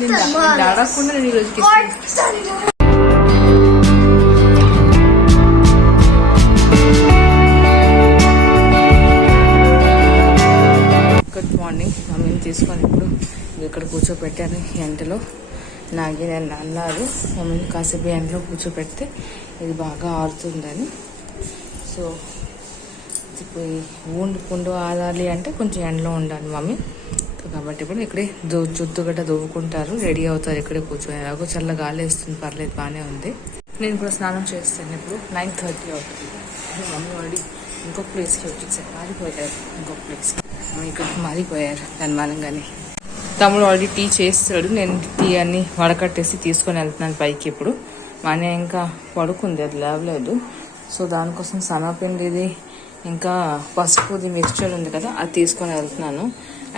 నేను అడగకుండా నేను ఈరోజు గుడ్ మార్నింగ్. మమ్మీని తీసుకొని ఇప్పుడు ఇక్కడ కూర్చోపెట్టాను ఎండలో. నాగి నేను అన్నారు మమ్మీని కాసేపు ఎండలో కూర్చోపెడితే ఇది బాగా ఆరుతుందని. సో ఇప్పుడు పుండు ఆదాలి అంటే కొంచెం ఎండలో ఉండాలి మమ్మీ. కాబట్టి ఇప్పుడు ఇక్కడే జుట్టు గట్ట దువ్వుకుంటారు, రెడీ అవుతారు. ఇక్కడే కూర్చొని ఎలాగో చల్ల గాలి వేస్తుంది, పర్లేదు బాగానే ఉంది. నేను ఇప్పుడు స్నానం చేస్తాను. ఇప్పుడు 9:30 అవుతుంది. మమ్మీ ఆల్రెడీ ఇంకొక ప్లేస్కి వచ్చేసారు, మారిపోయారు. ఇంకొక ప్లేస్కి ఇక్కడికి మారిపోయారు దానిమానంగానే. తమ్ముడు ఆల్రెడీ టీ చేస్తాడు. నేను టీ అన్ని వడకట్టేసి తీసుకొని వెళ్తున్నాను పైకి. ఇప్పుడు మా అన్నయ్య ఇంకా పడుకుంది, అది లేవలేదు. సో దానికోసం సన్నపిండిది ఇంకా పసుపుది మిక్స్చర్ ఉంది కదా, అది తీసుకొని వెళ్తున్నాను.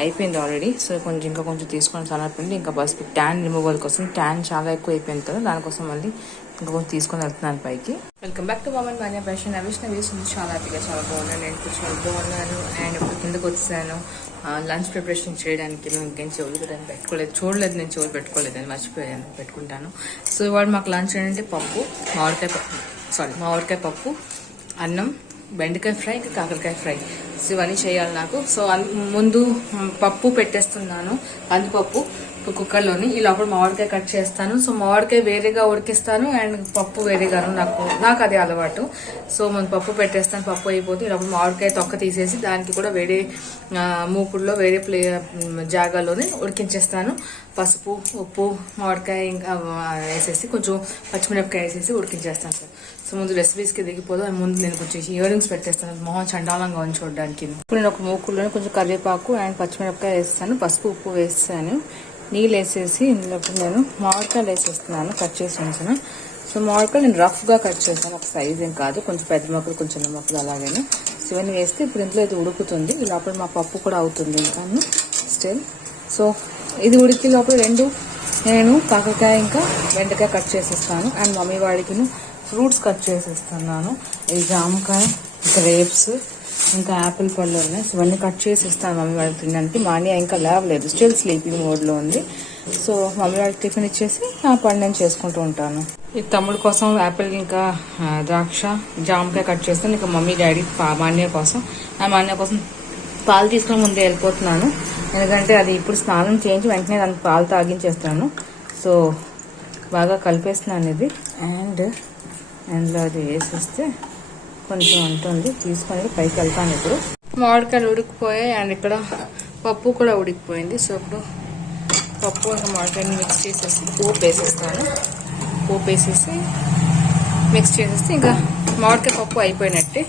అయిపోయింది ఆల్రెడీ. సో ఇంకా కొంచెం తీసుకొని సన్నపిండి ఇంకా పసుపు ట్యాన్ రిమూవల్ కోసం. ట్యాన్ చాలా ఎక్కువ అయిపోయింది కదా, దానికోసం మళ్ళీ ఇంకా కొంచెం తీసుకొని వెళ్తున్నాను పైకి. వెల్కమ్ బ్యాక్ టు మమన్ మాన్యా ఫ్యాషన్. అవిష్ణ వేస్తుంది చాలా హ్యాపీగా, చాలా బాగున్నాను. నేను కూర్చొని బాగున్నాను. అండ్ ఇప్పుడు కిందకు వచ్చాను లంచ్ ప్రిపరేషన్ చేయడానికి. ఇంకేం చెవులు కూడా పెట్టుకోలేదు, చూడలేదు. నేను చెవులు పెట్టుకోలేదు అని మర్చిపోయాను, పెట్టుకుంటాను. సో ఇవాళ మాకు లంచ్ ఏంటంటే పప్పు, మామిడికాయ పప్పు, అన్నం, బెండకాయ ఫ్రై, ఇంకా కాకరకాయ ఫ్రై. సో ఇవన్నీ చేయాలి నాకు. సో ముందు పప్పు పెట్టేస్తున్నాను, కందిపప్పు కుక్కర్లోని. ఈ లోపల మామిడికాయ కట్ చేస్తాను. సో మామిడికాయ వేరేగా ఉడికిస్తాను అండ్ పప్పు వేరేగాను. నాకు అది అలవాటు. సో మనం పప్పు పెట్టేస్తాను. పప్పు అయిపోతే ఈ లోపల మామిడికాయ తొక్క తీసేసి దానికి కూడా వేరే మూకుడులో వేరే జాగాలోనే ఉడికించేస్తాను. పసుపు, ఉప్పు, మామిడికాయ ఇంకా వేసేసి కొంచెం పచ్చిమిరపకాయ వేసేసి ఉడికించేస్తాను సార్. సో ముందు రెసిపీస్కి దిగిపోదు. ముందు నేను కొంచెం ఇయర్ రింగ్స్ పెట్టేస్తాను, మొహం చండాలంగా ఉంది చూడడానికి. ఇప్పుడు నేను ఒక మూకుడులోనే కొంచెం కరివేపాకు అండ్ పచ్చిమిరపకాయ వేస్తాను, పసుపు ఉప్పు వేస్తాను, నీళ్ళు వేసేసి ఇందులో నేను మామిడికాయలు వేసేస్తున్నాను కట్ చేసి ఉంచిన. సో మామిడికాయలు నేను రఫ్గా కట్ చేస్తాను, ఒక సైజ్ ఏం కాదు, కొంచెం పెద్ద మొక్కలు కొంచెం చిన్న మొక్కలు అలాగే. సో ఇవన్నీ వేస్తే ఇప్పుడు ఇంట్లో ఇది ఉడుకుతుంది. ఈ లోపల మా పప్పు కూడా అవుతుంది ఇంకా స్టిల్. సో ఇది ఉడికి లోపల నేను కాకరకాయ ఇంకా బెండకాయ కట్ చేసేస్తాను. అండ్ మమ్మీ వాడికి ఫ్రూట్స్ కట్ చేసేస్తున్నాను. ఇది జామకాయ, గ్రేప్స్, ఇంకా యాపిల్ పళ్ళు ఉన్నాయి. సో ఇవన్నీ కట్ చేసి ఇస్తాను మమ్మీ వాళ్ళకి తినడానికి. మాన్యా ఇంకా లేవలేదు, స్టిల్ స్లీపింగ్ మోడ్లో ఉంది. సో మమ్మీ వాళ్ళకి టిఫిన్ ఇచ్చేసి ఆ పని నేను చేసుకుంటూ ఉంటాను. ఈ తమ్ముడు కోసం యాపిల్ ఇంకా ద్రాక్ష, జామకాయ కట్ చేస్తాను. ఇంకా మమ్మీ డాడీ మాన్యా కోసం పాలు తీసుకుని ముందే వెళ్ళిపోతున్నాను. ఎందుకంటే అది ఇప్పుడు స్నానం చేయించి వెంటనే దానికి పాలు తాగించేస్తాను. సో బాగా కలిపేస్తున్నాను ఇది. అండ్ అందులో అది వేసేస్తే కొంచెం ఉంటుంది. తీసుకొని పైకి వెళ్తాను. ఇప్పుడు మామిడికాయలు ఉడికిపోయాయి అండ్ ఇక్కడ పప్పు కూడా ఉడికిపోయింది. సో ఇప్పుడు పప్పు ఇంకా మామిడికాయని మిక్స్ చేసేసి పోపు వేసేస్తాను. పోపు వేసేసి మిక్స్ చేసేస్తే ఇంకా మామిడికాయ పప్పు అయిపోయినట్టే,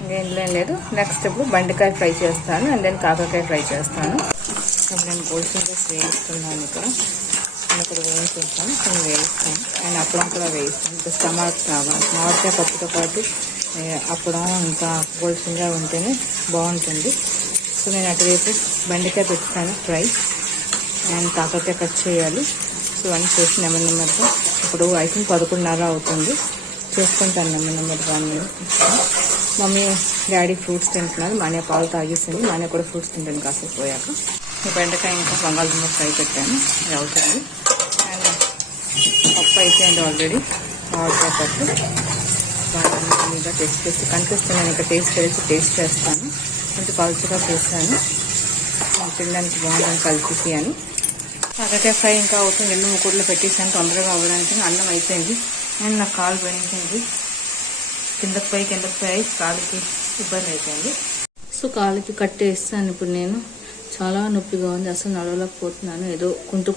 ఇంకేం లేదు. నెక్స్ట్ ఇప్పుడు బెండకాయ ఫ్రై చేస్తాను అండ్ దెన్ కాకరకాయ ఫ్రై చేస్తాను. ఇప్పుడు నేను గోల్డ్ ఫింగర్స్ వేయిస్తున్నాను. ఇక్కడ వేయించుకుంటాను, కొన్ని వేయిస్తాను అండ్ అప్పడం కూడా వేయిస్తాను. ఇంకా మామిడికాయ పప్పుతో పాటు అప్పడం ఇంకా గోల్డ్ ఫింగర్ ఉంటేనే బాగుంటుంది. సో నేను అటువైపు బెండకాయ పెట్టుతాను ఫ్రై అండ్ కాకరకాయ కట్ చేయాలి. సో అన్నీ చేసి నెమ్మదిగా ఇప్పుడు ఐ థింక్ 11:30 అవుతుంది. చేసుకుంటాను నెమ్మదిగా. మమ్మీ డాడీ ఫ్రూట్స్ తింటున్నారు, మాన్య పాలు తాగేసింది. మాన్య కూడా ఫ్రూట్స్ తింటాను కాసేపు పోయాక. బెండకాయ ఇంకా బంగాళదుంప ఫ్రై పెట్టాను, అది అవుతుంది. అండ్ పప్పు అయిపోయింది ఆల్రెడీ. మామిడికాయ పప్పు బాగా టేస్ట్ చేసి కనిపిస్తున్నాను. ఇంకా టేస్ట్ చేస్తాను. కొంచెం పలుచగా చేస్తాను, తినడానికి బాగుంటుంది కలిపి అని. కాకరకాయ ఫ్రై ఇంకా అవుతుంది. 2 మూకుడులో పెట్టేసాను తొందరగా అవ్వడానికి. అన్నం అయిపోయింది అండ్ నాకు కాలు పోయింది. కిందకి పోయి కాలుకి ఇబ్బంది అయిపోయింది. సో కాలుకి కట్టేస్తాను ఇప్పుడు నేను. చాలా నొప్పిగా ఉంది, అసలు నడవలేకపోతున్నాను. ఏదో కుంటూ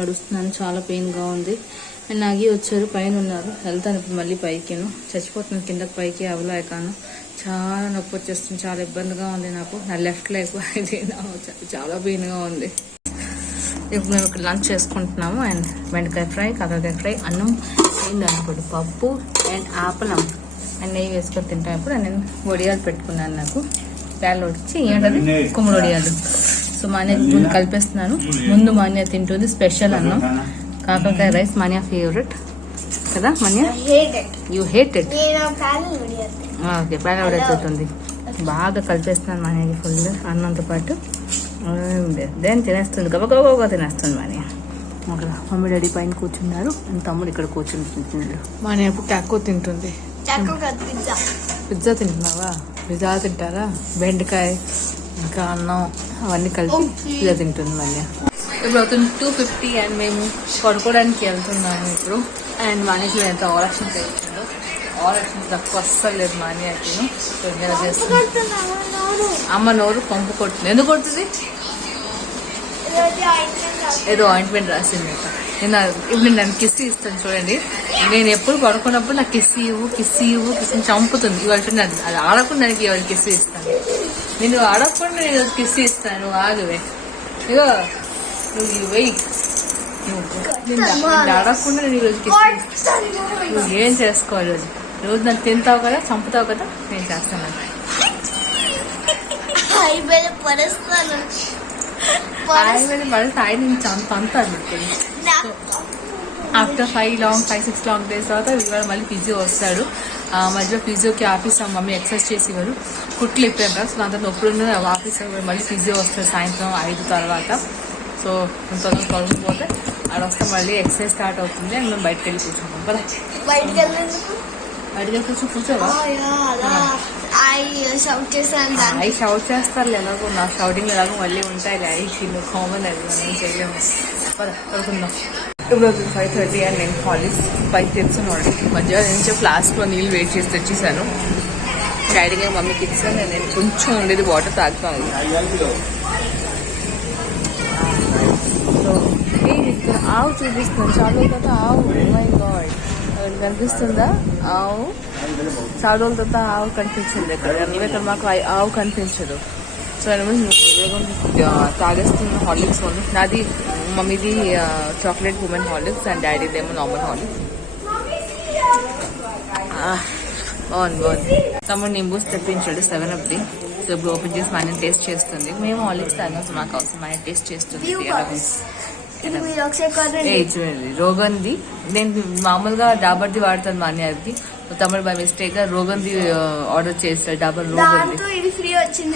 నడుస్తున్నాను, చాలా పెయిన్గా ఉంది. అండ్ నాగి వచ్చారు, పైన ఉన్నారు. వెళ్తాను ఇప్పుడు మళ్ళీ పైకి. చచ్చిపోతున్నాను కిందకి పైకి అవ్వలేకాను. చాలా నొప్పి వచ్చేస్తుంది, చాలా ఇబ్బందిగా ఉంది నాకు. నా లెఫ్ట్ లెగ్ ఇది చాలా పెయిన్గా ఉంది. ఇప్పుడు మేము ఇక్కడ లంచ్ చేసుకుంటున్నాము. అండ్ బెండకాయ ఫ్రై, కాకరకాయ ఫ్రై, అన్నం అయింది అనుకోండి, పప్పు అండ్ ఆపలం అండ్ నెయ్యి వేసుకొని తింటాను. ఇప్పుడు నేను వడియాలు పెట్టుకున్నాను. నాకు ప్యాన్లో వచ్చి ఏంటది కుమ్మడి వడియాలు. సో మాన్య కలిపేస్తున్నాను. ముందు మాన్య తింటుంది స్పెషల్ అన్నం, కాకరకాయ రైస్. మాన్య ఫేవరెట్ కదా Manya? You hate it? Okay, pan వడియాలు తింటుంది. బాగా కలిపేస్తున్నాను మాన్యకి ఫుల్ అన్నంతో పాటు. దెన్ తినేస్తుంది, గబగబగా తినేస్తుంది మాన్య. అక్కడ మమ్మీ డాడీ పైన కూర్చున్నారు అండ్ తమ్ముడు ఇక్కడ కూర్చుని తింటున్నాడు. మా నేను ఎప్పుడు టాకో తింటుంది. పిజ్జా తింటున్నావా? పిజ్జా తింటారా? బెండకాయ ఇంకా అన్నం అవన్నీ కలిపి పిజ్జా తింటుంది మళ్ళీ. ఇప్పుడు అవుతుంది 2:50 అండ్ మేము పడుకోవడానికి వెళ్తున్నాము ఇప్పుడు. అండ్ మనకి ఎంత ఆరక్షన్స్ అవుతుందో, ఆరక్షన్స్ తక్కువ అస్సలు లేదు మాని అయితే. అమ్మ నోరు పంపు కొడుతుంది. ఎందుకు కొడుతుంది? ఏదో ఆయింట్మెంట్ రాసింది. నేను ఇప్పుడు నన్ను కిస్సి ఇస్తాను చూడండి. నేను ఎప్పుడు పడుకున్నప్పుడు నాకు కిస్సి చంపుతుంది. ఇవాళ చూడండి, అది ఆడకుండా నాకు ఇవాళ కిస్సి ఇస్తాను. నేను ఆడకుండా నేను కిస్సి ఇస్తాను. ఆగువే ఇగో నువ్వు వెయ్యి. నేను ఆడకుండా నేను ఈరోజు కిస్సి ఇస్తాను. నువ్వు ఏం చేసుకోవాలి రోజు? రోజు నన్ను తింటావు కదా, చంపుతావు కదా, నేను చేస్తాను. ఆఫ్టర్ 5-6 లాంగ్ డేస్ తర్వాత ఇవాళ మళ్ళీ ఫిజియో వస్తాడు. మధ్యలో ఫిజియోకి ఆఫీస్ మమ్మీ ఎక్సర్సైజ్ చేసేవారు. కుట్లు ఇప్పారు కదా, సో అంత నొప్పులు ఉన్నది. ఆఫీస్ మళ్ళీ ఫిజియో వస్తాడు సాయంత్రం 5 తర్వాత. సో తొందరగా పడుకుపోతే ఆడ వస్తే మళ్ళీ ఎక్సర్సైజ్ స్టార్ట్ అవుతుంది. అండ్ మేము బయటకు వెళ్ళి కూర్చుంటాం కదా. బయటకు వెళ్ళి కూర్చోవా? ఐ షౌట్ చేస్తారు ఎలాగో. నా షౌటింగ్ ఎలాగో మళ్ళీ ఉంటాయి. ఐ కామన్ అది మనం చేయలేము. పడుకుందాం. ఇప్పుడు 5:30 అండ్ నేను కాలేజ్ పైకి తెచ్చున్నాడు. మధ్యాహ్నం నుంచి ఫ్లాస్క్లో నీళ్ళు వెయిట్ చేసి తెచ్చేసాను. డాడీగా మమ్మీకి ఇచ్చాను. నేను కొంచెం ఉండేది వాటర్ తాగుతాను. సో ఇక్కడ ఆవు చూపిస్తాను. చాలా కదా ఆవు. మై గాడ్, కనిపిస్తుందా ఆవు? చాలా రోజుల తర్వాత ఆవు కనిపించింది ఇక్కడ. ఇక్కడ మాకు ఆవు కనిపించదు. సో తాగేస్తున్న హార్లిక్స్ ఉంది. నాది మమ్మీది చాక్లెట్ ఉమెన్ హార్లిక్స్ అండ్ డాడీదేమో నార్మల్ హార్లిక్స్. బాగుంది. తమ్ముడు నింబూస్ తెప్పించాడు 7 సో ఇప్పుడు ఓపెన్ చేసి మన టేస్ట్ చేస్తుంది. మేము హార్లిక్స్ తాగాం, సో మాకు అవసరం మన టేస్ట్ చేస్తుంది. చూడండి రోగన్ది. నేను మామూలుగా డాబర్ది వాడతాను మా అన్నయ్యది. తమ్ముడు బై మిస్టేక్ గా రోగన్ది ఆర్డర్ చేస్తాడు. డాబర్ రోగన్ది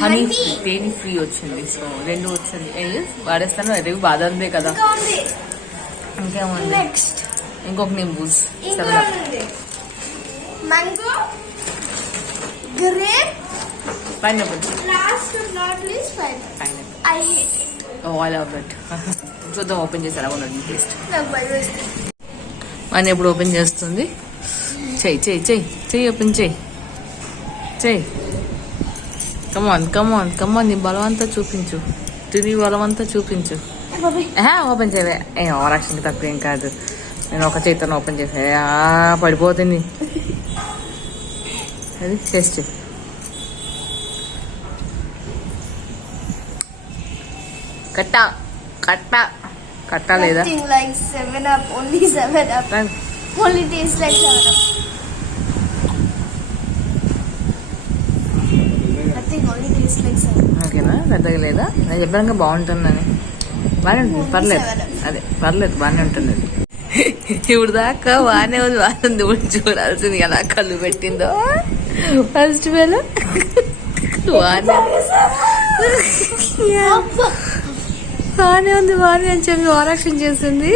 హనీ తేని ఫ్రీ వచ్చింది. సో 2 వచ్చింది. వాడేస్తాను. అది బాదందే కదా. ఇంకేముంది? ఇంకొక నింబూస్ పైనాపిల్. చూద్దాం ఓపెన్ చేసి ఎలా ఉన్నది టేస్ట్. మన ఎప్పుడు ఓపెన్ చేస్తుంది? చెయ్యి ఓపెన్ చెయ్యి. కమాన్ నీ బలవంతా చూపించు. నీ బలవంతా చూపించు. ఓపెన్ చేయవే. ఓవరాక్షన్కి తక్కువ ఏం కాదు. నేను ఒక చేతితో ఓపెన్ చేసా. పడిపోతుంది. అది టేస్ట్. కట్ట లేదా? ఓకేనా? పెద్దగా లేదా? నేను చెప్పడానికి బాగుంటుందని. బాగానే ఉంటుంది, పర్లేదు. అదే పర్లేదు, బాగానే ఉంటుంది. ఇప్పుడు దాకా బాగానే ఉంది. ఇప్పుడు చూడాల్సింది ఎలా కళ్ళు పెట్టిందో ఫస్ట్ వేళ. బాగానే ఉంది అని చెప్పి ఓవరాక్షన్ చేస్తుంది.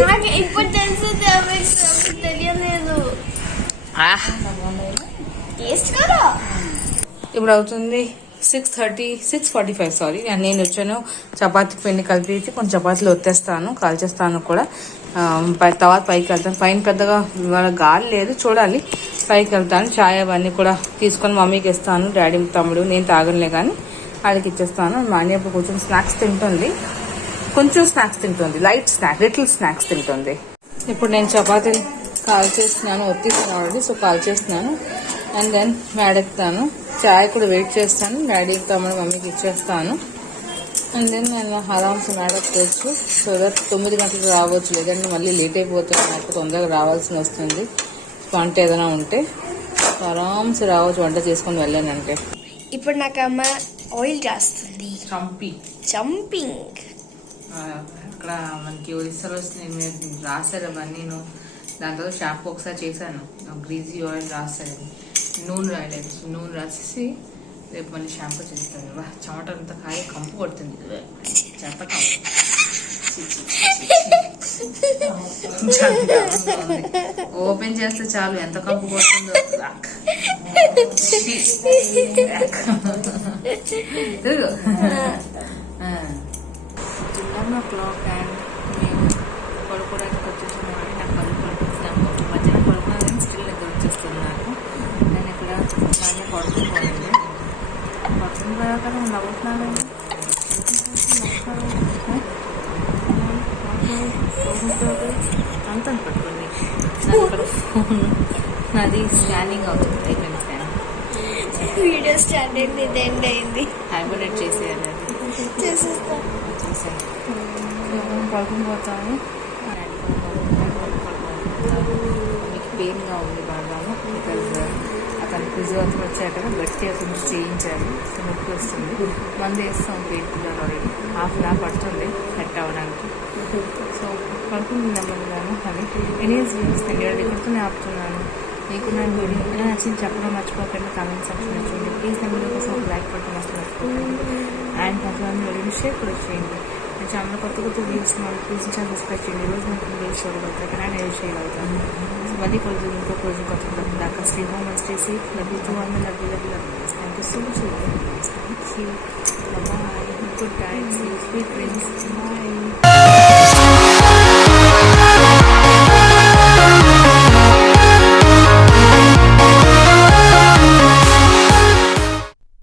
ఇప్పుడు అవుతుంది 6:45 సారీ. నేను వచ్చాను చపాతీ పిండి కలిపి కొంచెం చపాతీలు ఒత్తేస్తాను, కాల్చేస్తాను కూడా. తర్వాత పైకి వెళ్తాను. పైన పెద్దగా ఇవాళ గాలి లేదు, చూడాలి. పైకి వెళ్తాను. చాయ్ అవన్నీ కూడా తీసుకొని మమ్మీకి ఇస్తాను. డాడీ తమ్ముడు నేను తాగనులే కానీ వాళ్ళకి ఇచ్చేస్తాను. మా అన్నయ్య కొంచెం స్నాక్స్ తింటుంది. లైట్ స్నాక్, లిటిల్ స్నాక్స్ తింటుంది. ఇప్పుడు నేను చపాతీలు కాల్చేస్తున్నాను, ఒత్తిస్తున్నాను. సో కాల్చేస్తున్నాను. అండ్ దెన్ మేడెక్తాను. చాయ్ కూడా వెయిట్ చేస్తాను. డాడీ తమ్ముడు మమ్మీకి ఇచ్చేస్తాను. అండ్ దెన్ నేను ఆరామ్స్ మేడెక్కోవచ్చు. సో దట్ 9 గంటలకు రావచ్చు. లేదంటే మళ్ళీ లేట్ అయిపోతుంది. నాకు తొందరగా రావాల్సి వస్తుంది. వంట ఏదైనా ఉంటే ఆరామ్స్ రావచ్చు, వంట చేసుకొని వెళ్ళానంటే. ఇప్పుడు నాకు అమ్మ ఆయిల్ చేస్తుంది. చంపింగ్ అక్కడ మనకి ఒరిస్సాలో రాశారు అవన్నీ. దాంతో షాంపూ ఒకసారి చేశాను. గ్రీజీ ఆయిల్ రాశారు, నూనె రాయలేదు. నూనె రాసేసి రేపు మళ్ళీ షాంపూ చేస్తాను. చెమట అంతా కాయ కంపు కొడుతుంది. చెప్పటం ఓపెన్ చేస్తే చాలు ఎంత కంపు పోతుందో. తిరుగు. 11 o'clock అండ్ మేము పడుకోవడానికి వచ్చేస్తున్నాం. నాకు కళ్ళు పడుకుంటున్నాము. మధ్యాహ్నం పడుకున్నాను కానీ స్టిల్ నిద్ర వచ్చేస్తుంది నాకు. నేను ఇక్కడ నాన్న పడుకుంటున్నానండి. పడుకున్న తర్వాత నేను నవ్వుతున్నానండి. అంతా పట్టుకోండి. నాకు ఇక్కడ ఫోన్ నాది స్కానింగ్ అవుతుంది. అయిపోయింది స్కానింగ్. వీడియో స్టార్ట్ అయింది, ఇది ఎండ్ అయింది. హైబర్నేట్ చేసేయాలి. అది చేసేస్తాను. చేశాను. పడుకుని పోతాను. మీకు పెయిన్గా ఉంది బాగాను. బికాజ్ అతను ఫిజియోథెరపీ వచ్చాక గట్టిగా కొంచెం చేయించారు. సో నొప్పి వస్తుంది. మందు వేస్తాం pain killer already. Half an hour పడుతుంది సెట్ అవ్వడానికి. సో పడుకుంది నెమ్మదిగాను. అది ఎనీస్ వ్యూస్ నేను ఇక్కడితో ఆపుతున్నాను. మీకు నా వీడియో నచ్చింది చెప్పడం మర్చిపోకండి. కామెంట్ సెక్షన్ వచ్చింది. ప్లీజ్ నా వీడియో కోసం ఒక లైక్ కొట్టడం అసలు మర్చిపోకండి. అండ్ కొంతమంది వీడియోని షేర్ కూడా చేయండి. నా ఛానల్ కొత్త వీడియోస్ ప్లీజ్ ఛానల్ సబ్స్క్రైబ్ చేయండి. ఈరోజు నాకు వీడియోస్ చూడగలుగుతాను అండ్ ఎడిట్ చేయగలుగుతాను. సో మళ్ళీ కొంచెం ఇంకో రోజు కొత్త దాకా stay home and stay safe. Love you 200 love you. Thank you so much. Thank you. Bye. Good night. Sweet dreams. Bye.